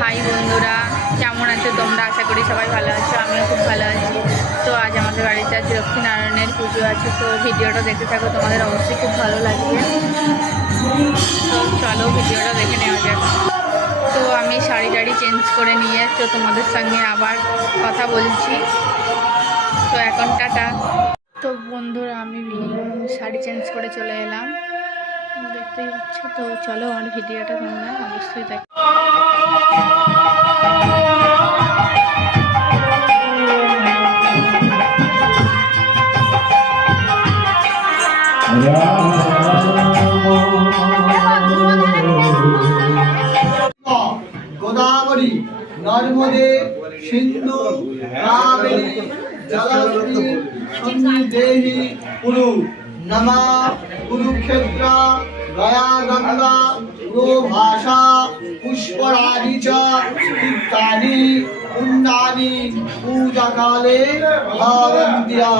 High বন্ধুরা, কেমন আছো তোমরা? আশা করি সবাই ভালো আছো, আমিও খুব ভালো আছি। তো আজ আমাদের বাড়িতে আজ লক্ষ্মীনারায়ণের পুজো আছে, তো ভিডিওটা দেখতে থাকো, তোমাদের অবশ্যই খুব ভালো লাগবে। তো চলো ভিডিওটা দেখে নেওয়া যাক। তো আমি শাড়ি টাড়ি চেঞ্জ করে নিয়ে তো তোমাদের সঙ্গে আবার কথা বলছি। তো এখন টাটা। তো বন্ধুরা আমি শাড়ি চেঞ্জ করে চলে এলাম, দেখতেই পাচ্ছ। তো চলো আমার ভিডিওটা তোমরা অবশ্যই দেখো। गोदावरी नर्मदे सिंधु कावेरी जलस्मिन् सन्निधेहि कुरु नमः कुरुक्षेत्र गया गंगा गोभाषा पुष्पराणि च तीर्थानि पुण्यानि पूजाकाले भवन्त्या।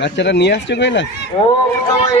বাচ্চাটা নিয়ে আসছে কৈলাস। ওম নমঃ